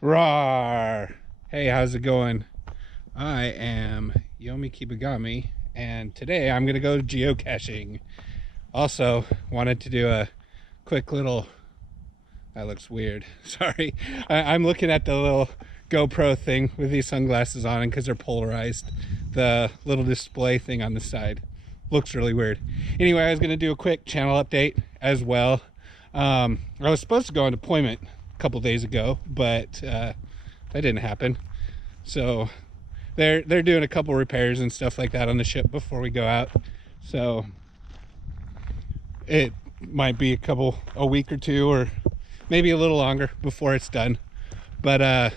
Rawr! Hey, how's it going? I am Yomi Kibagami, and today I'm gonna go geocaching. Also, wanted to do a quick little. That looks weird. Sorry, I'm looking at the little GoPro thing with these sunglasses on, and because they're polarized, the little display thing on the side looks really weird. Anyway, I was gonna do a quick channel update as well. I was supposed to go on deployment a couple days ago, but that didn't happen. So they're doing a couple repairs and stuff like that on the ship before we go out. So it might be a week or two, or maybe a little longer before it's done. But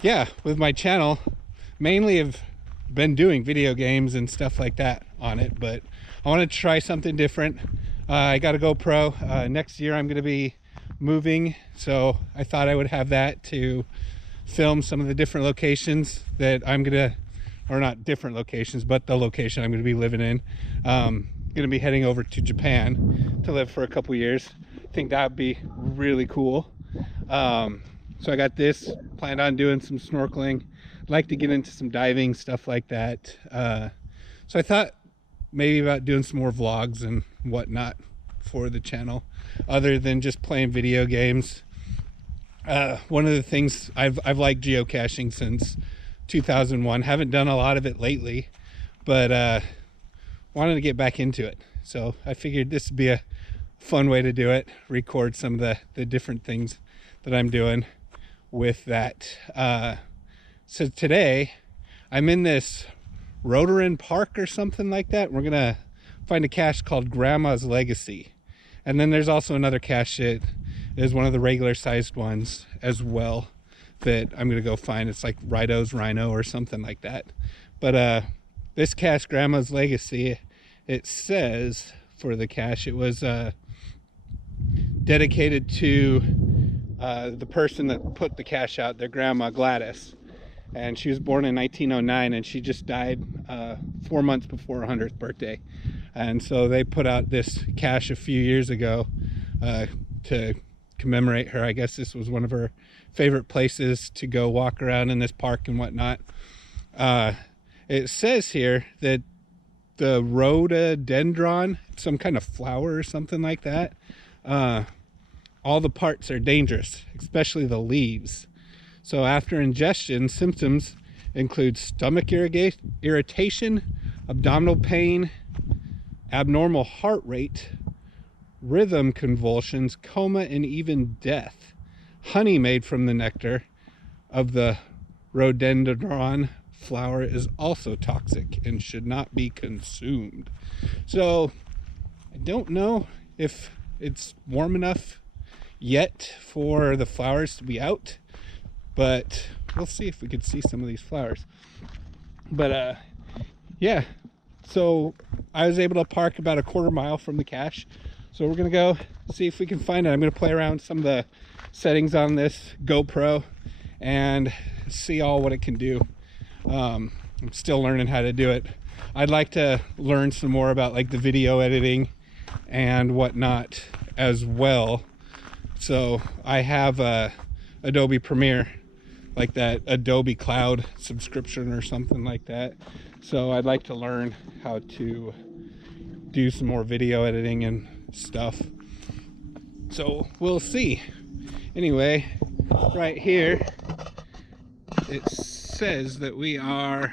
yeah, with my channel, mainly have been doing video games and stuff like that on it, but I want to try something different. I got a GoPro. Next year I'm going to be moving, so I thought I would have that to film some of the different locations that I'm gonna, or not different locations, but the location I'm gonna be living in. Gonna be heading over to Japan to live for a couple years. I think that would be really cool. So I got this, planned on doing some snorkeling. I'd like to get into some diving, stuff like that. So I thought maybe about doing some more vlogs and whatnot for the channel, other than just playing video games. One of the things I've liked geocaching since 2001. Haven't done a lot of it lately, but wanted to get back into it. So I figured this would be a fun way to do it, record some of the different things that I'm doing with that. So today I'm in this Rotorin Park or something like that. We're gonna find a cache called Grandma's Legacy. And then there's also another cache that is one of the regular sized ones as well that I'm gonna go find. It's like Rhino or something like that. But this cache, Grandma's Legacy, it says for the cache it was dedicated to the person that put the cache out, their grandma Gladys. And she was born in 1909, and she just died 4 months before her 100th birthday. And so they put out this cache a few years ago to commemorate her. I guess this was one of her favorite places to go walk around in this park and whatnot. It says here that the rhododendron, some kind of flower or something like that, all the parts are dangerous, especially the leaves. So after ingestion, symptoms include stomach irritation, abdominal pain, abnormal heart rate, rhythm convulsions, coma, and even death. Honey made from the nectar of the rhododendron flower is also toxic and should not be consumed. So I don't know if it's warm enough yet for the flowers to be out, but we'll see if we could see some of these flowers. But yeah, so I was able to park about a quarter mile from the cache, so we're gonna go see if we can find it. I'm gonna play around some of the settings on this GoPro and see what it can do. I'm still learning how to do it. I'd like to learn some more about like the video editing and whatnot as well. So I have Adobe Premiere, like that Adobe Cloud subscription or something like that. So I'd like to learn how to do some more video editing and stuff. So we'll see. Anyway, right here it says that we are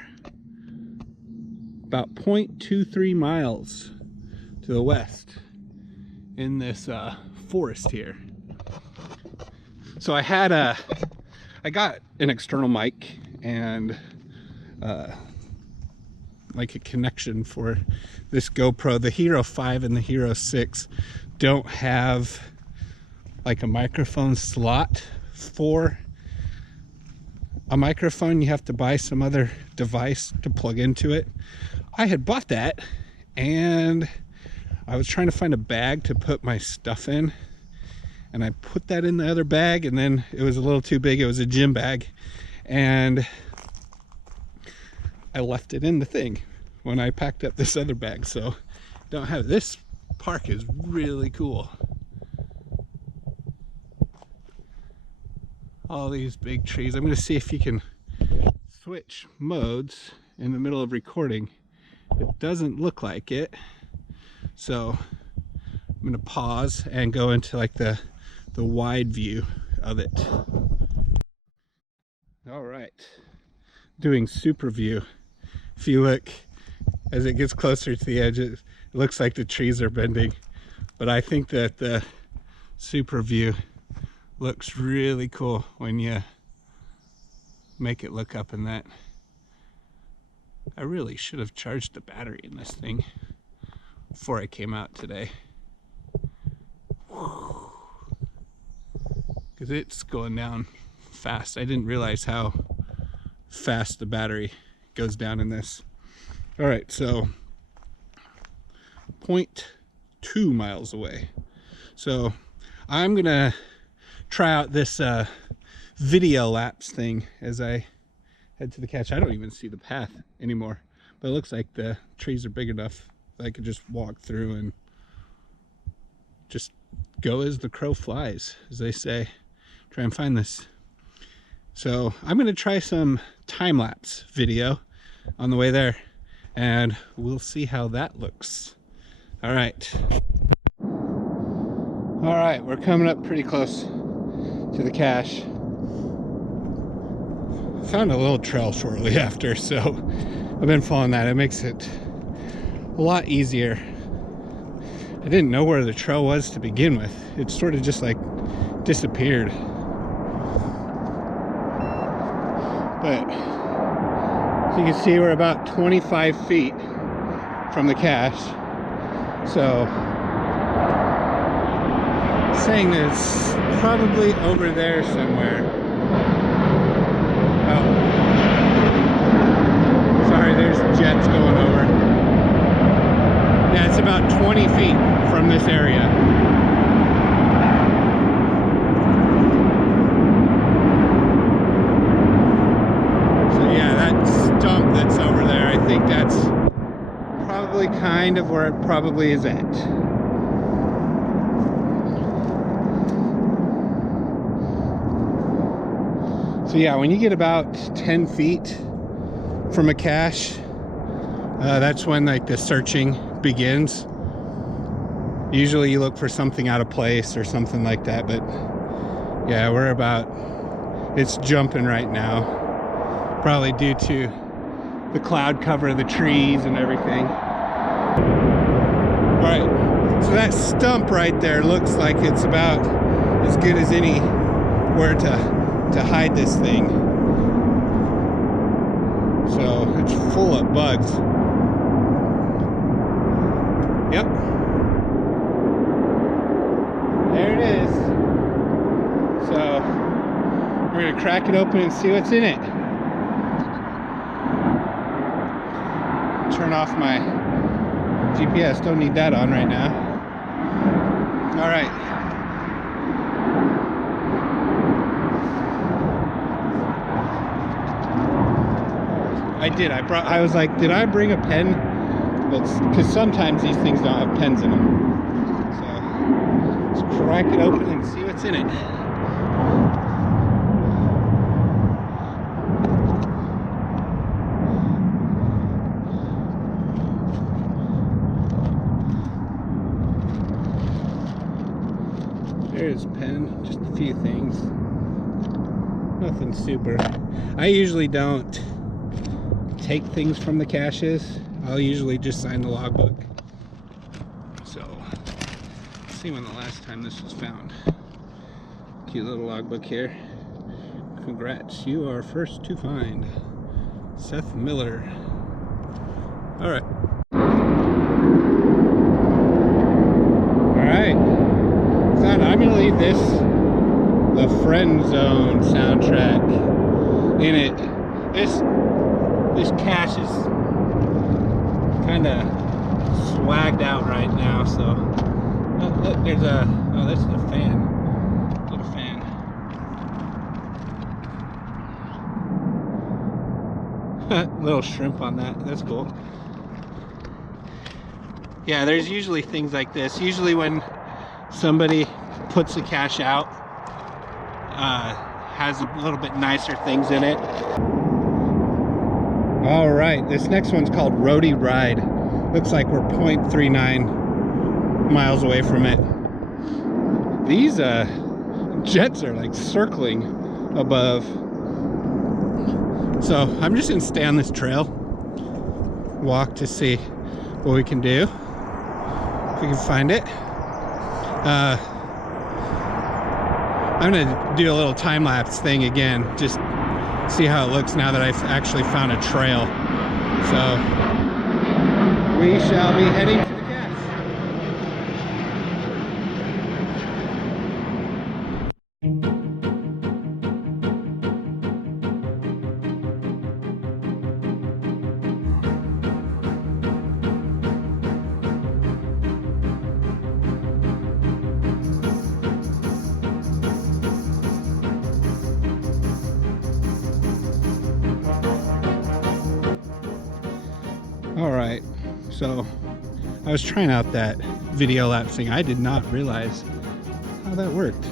about 0.23 miles to the west in this forest here. So I got an external mic and like a connection for this GoPro. The Hero 5 and the Hero 6 don't have like a microphone slot for a microphone. You have to buy some other device to plug into it. I had bought that and I was trying to find a bag to put my stuff in, and I put that in the other bag, and then it was a little too big. It was a gym bag, and I left it in the thing when I packed up this other bag. So don't have it. This park is really cool. all these big trees. I'm going to see if you can switch modes in the middle of recording. It doesn't look like it, so I'm going to pause and go into like the wide view of it. All right, doing super view. If you look, as it gets closer to the edge, it looks like the trees are bending, but I think that the super view looks really cool when you make it look up in that. I really should have charged the battery in this thing before I came out today, because it's going down fast. I didn't realize how fast the battery goes down in this. All right, so 0.2 miles away. So I'm gonna try out this video lapse thing as I head to the cache. I don't even see the path anymore, but it looks like the trees are big enough that I could just walk through and just go as the crow flies, as they say. Try and find this. So I'm going to try some time-lapse video on the way there, and we'll see how that looks. All right, we're coming up pretty close to the cache. Found a little trail shortly after, so I've been following that. It makes it a lot easier. I didn't know where the trail was to begin with. It sort of just like disappeared. But as you can see, we're about 25 feet from the cache. So saying that it's probably over there somewhere. Oh, sorry, there's jets going over. Yeah, it's about 20 feet from this area. So yeah, that stump that's over there, I think that's probably kind of where it probably is at. So yeah, when you get about 10 feet from a cache, that's when like the searching begins. Usually you look for something out of place or something like that, but yeah, we're about, it's jumping right now, probably due to the cloud cover of the trees and everything. All right, so that stump right there looks like it's about as good as anywhere to hide this thing. So it's full of bugs. Yep, there it is. So we're gonna crack it open and see what's in it. Turn off my GPS, don't need that on right now. All right. I did. I was like, did I bring a pen? Because sometimes these things don't have pens in them. So let's crack it open and see what's in it. There's a pen, just a few things. Nothing super. I usually don't take things from the caches. I'll usually just sign the logbook. So let's see when the last time this was found. Cute little logbook here. Congrats, you are first to find. Seth Miller. All right. All right. So I'm gonna leave this, the Friend Zone soundtrack in it. This cache is kind of swagged out right now, so look, there's a, oh, this is a fan, little fan. Little shrimp on that, that's cool. Yeah, there's usually things like this. Usually when somebody puts a cache out, has a little bit nicer things in it. All right, this next one's called Roadie Ride. Looks like we're 0.39 miles away from it. These jets are like circling above. So I'm just gonna stay on this trail, walk to see what we can do, if we can find it. I'm gonna do a little time-lapse thing again, just see how it looks now that I've actually found a trail. So we shall be heading to the cache. All right, so I was trying out that video lapsing. I did not realize how that worked.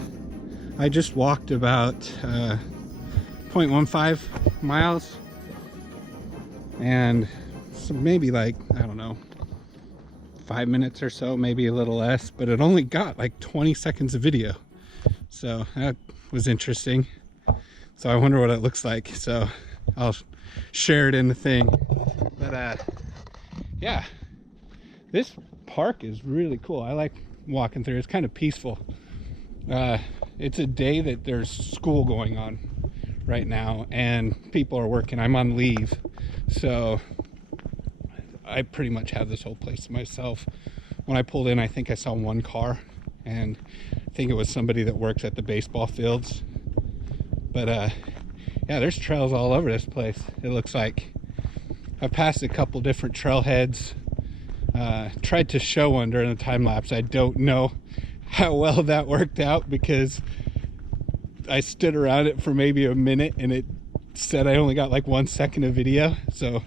I just walked about 0.15 miles, and so maybe like, I don't know, 5 minutes or so, maybe a little less, but it only got like 20 seconds of video. So that was interesting. So I wonder what it looks like. So I'll share it in the thing. But yeah, this park is really cool. I like walking through. It's kind of peaceful. It's a day that there's school going on right now and people are working. I'm on leave, so I pretty much have this whole place to myself. When I pulled in, I think I saw one car, and I think it was somebody that works at the baseball fields. But yeah, there's trails all over this place. It looks like I've passed a couple different trailheads. Tried to show one during the time lapse. I don't know how well that worked out because I stood around it for maybe a minute and it said I only got like 1 second of video. So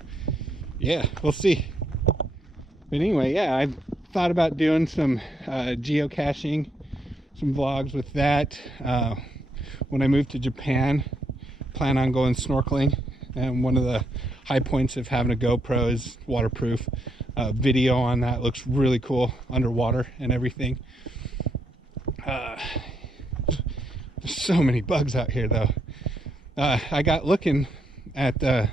yeah, we'll see. But anyway, yeah, I thought about doing some geocaching, some vlogs with that. When I moved to Japan, plan on going snorkeling, and one of the high points of having a GoPro is waterproof. Video on that looks really cool underwater and everything. There's so many bugs out here though. I got looking at the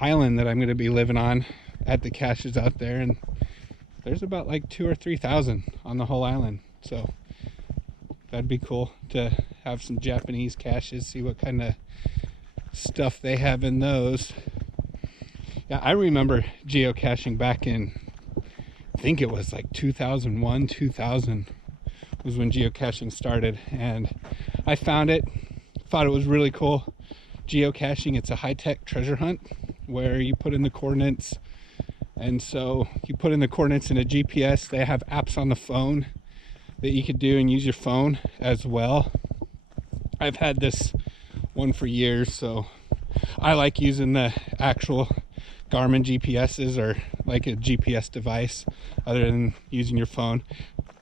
island that I'm going to be living on at the caches out there, and there's about like 2,000 or 3,000 on the whole island. So that'd be cool to have some Japanese caches, see what kind of stuff they have in those. Yeah, I remember geocaching back in, I think it was like 2001, 2000 was when geocaching started, and I found it, thought it was really cool. Geocaching, it's a high-tech treasure hunt where you put in the coordinates, and so you put in the coordinates in a GPS. They have apps on the phone that you could do and use your phone as well. I've had this one for years, so I like using the actual Garmin GPSs or like a GPS device other than using your phone.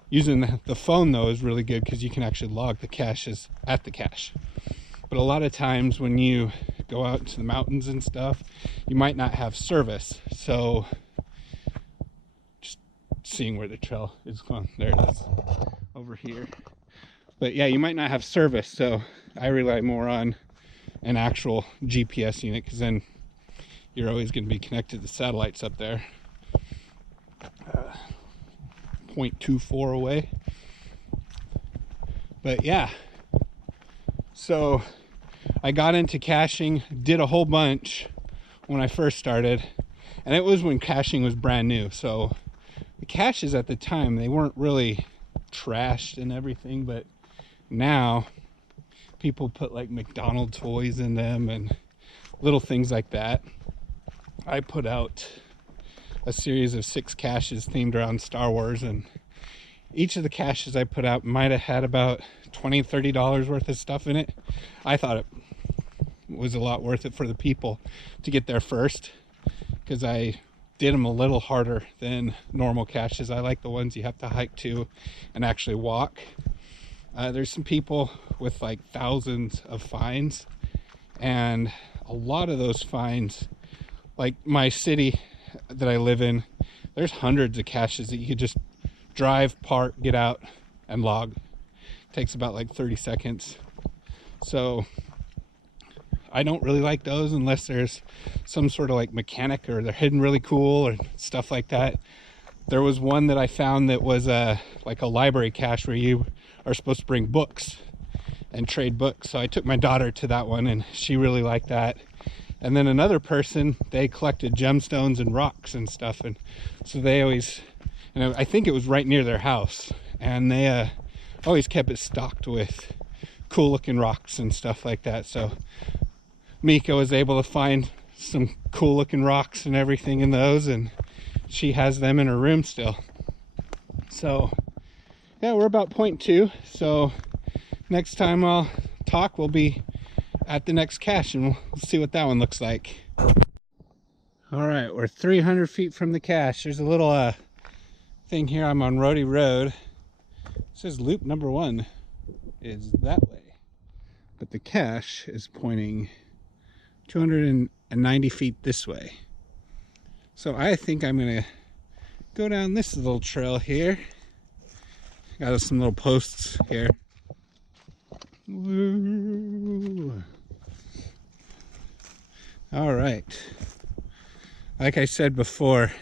Using the phone though is really good because you can actually log the caches at the cache. But a lot of times when you go out to the mountains and stuff, you might not have service. So just seeing where the trail is going, there it is over here. But yeah, you might not have service, so I rely more on an actual GPS unit, because then you're always going to be connected to satellites up there. 0.24 away. But yeah, so I got into caching, did a whole bunch when I first started, and it was when caching was brand new. So the caches at the time, they weren't really trashed and everything, but now people put like McDonald's toys in them and little things like that. I put out a series of 6 caches themed around Star Wars, and each of the caches I put out might have had about $20-30 worth of stuff in it. I thought it was a lot worth it for the people to get there first, because I did them a little harder than normal caches. I like the ones you have to hike to and actually walk. There's some people with like thousands of finds, and a lot of those finds, like my city that I live in, there's hundreds of caches that you could just drive, park, get out, and log. It takes about like 30 seconds. So I don't really like those unless there's some sort of like mechanic, or they're hidden really cool or stuff like that. There was one that I found that was like a library cache where you are supposed to bring books and trade books. So I took my daughter to that one and she really liked that. And then another person, they collected gemstones and rocks and stuff, and so they always, and I think it was right near their house, and they always kept it stocked with cool looking rocks and stuff like that. So Mika was able to find some cool looking rocks and everything in those, and she has them in her room still. So yeah, we're about 0.2. So next time I'll talk, we'll be at the next cache and we'll see what that one looks like. All right, we're 300 feet from the cache. There's a little thing here. I'm on Rhodey Road. It says loop number 1 is that way, but the cache is pointing 290 feet this way. So I think I'm gonna go down this little trail here. Got some little posts here. Woo. All right, like I said before,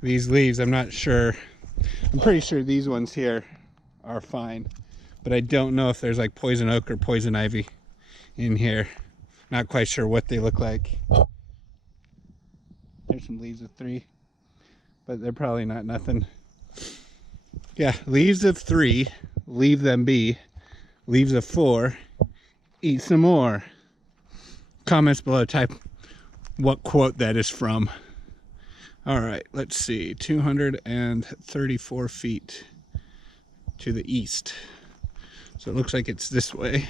these leaves, I'm not sure, I'm pretty sure these ones here are fine, but I don't know if there's like poison oak or poison ivy in here. Not quite sure what they look like. There's some leaves of 3, but they're probably not nothing. Yeah, leaves of 3, leave them be. Leaves of 4, eat some more. Comments below, type what quote that is from. All right, let's see, 234 feet to the east. So it looks like it's this way.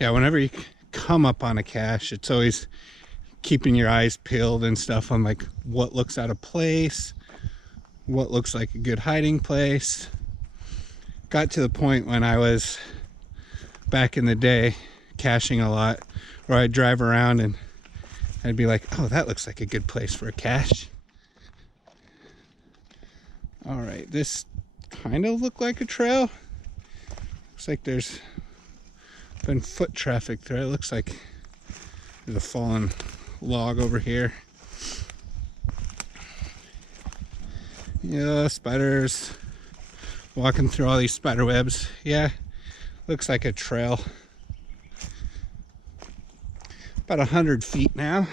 Yeah, whenever you come up on a cache, it's always keeping your eyes peeled and stuff on like what looks out of place, what looks like a good hiding place. Got to the point when I was back in the day caching a lot, where I'd drive around and I'd be like, oh, that looks like a good place for a cache. All right, this kind of looked like a trail. Looks like there's been foot traffic there. It looks like there's a fallen log over here. Yeah, spiders. Walking through all these spider webs. Yeah, looks like a trail. About 100 feet now.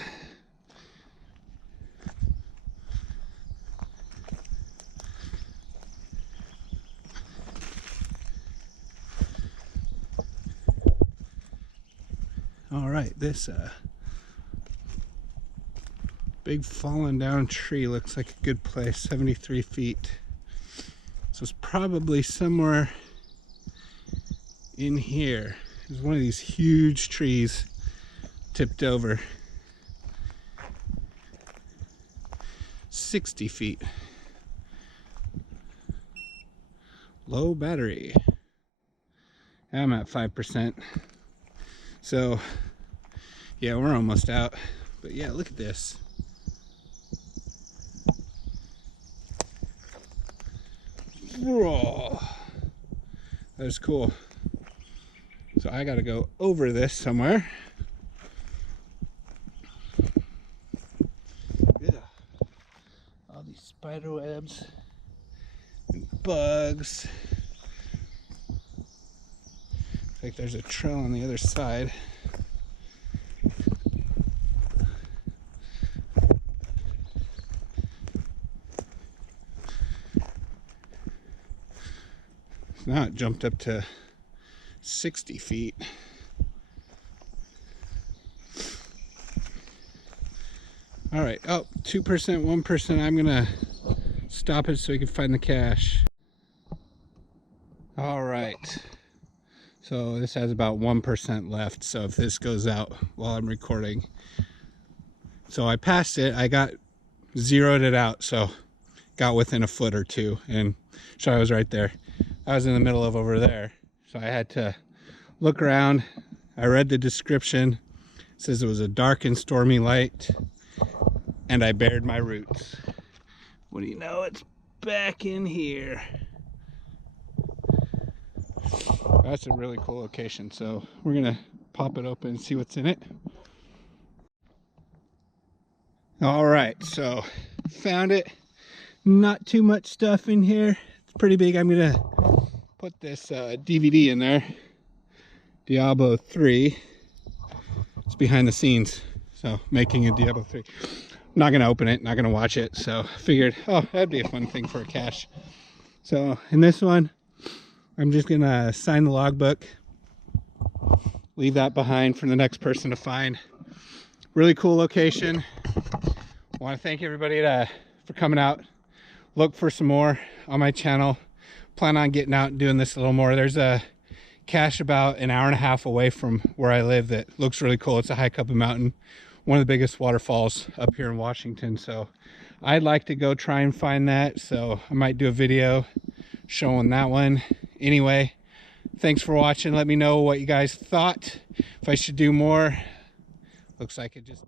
All right, this big fallen down tree looks like a good place. 73 feet. So it's probably somewhere in here. There's one of these huge trees tipped over. 60 feet. Low battery. I'm at 5%. So yeah, we're almost out. But yeah, look at this. Whoa, that's cool. So I gotta go over this somewhere. Yeah, all these spider webs and bugs. Looks like there's a trail on the other side. Now it jumped up to 60 feet. All right, oh, 2%, 1%. I'm gonna stop it so we can find the cache. All right, so So this has about 1% left. So if this goes out while I'm recording. So I passed it, I zeroed it out. So got within a foot or two, and I was right there. I was in the middle of over there. So I had to look around. I read the description. It says it was a dark and stormy light, and I bared my roots. What do you know? It's back in here. That's a really cool location. So we're gonna pop it open and see what's in it. All right, so found it. Not too much stuff in here. It's pretty big. I'm gonna put this DVD in there. Diablo 3. It's behind the scenes, so making a Diablo 3. I'm not gonna open it, not gonna watch it, so figured, oh, that'd be a fun thing for a cache. So in this one, I'm just gonna sign the logbook, leave that behind for the next person to find. Really cool location. I want to thank everybody for coming out. Look for some more on my channel. Plan on getting out and doing this a little more. There's a cache about an hour and a half away from where I live that looks really cool. It's a hike up a mountain, one of the biggest waterfalls up here in Washington. So I'd like to go try and find that. So I might do a video showing that one. Anyway, thanks for watching. Let me know what you guys thought, if I should do more. Looks like it just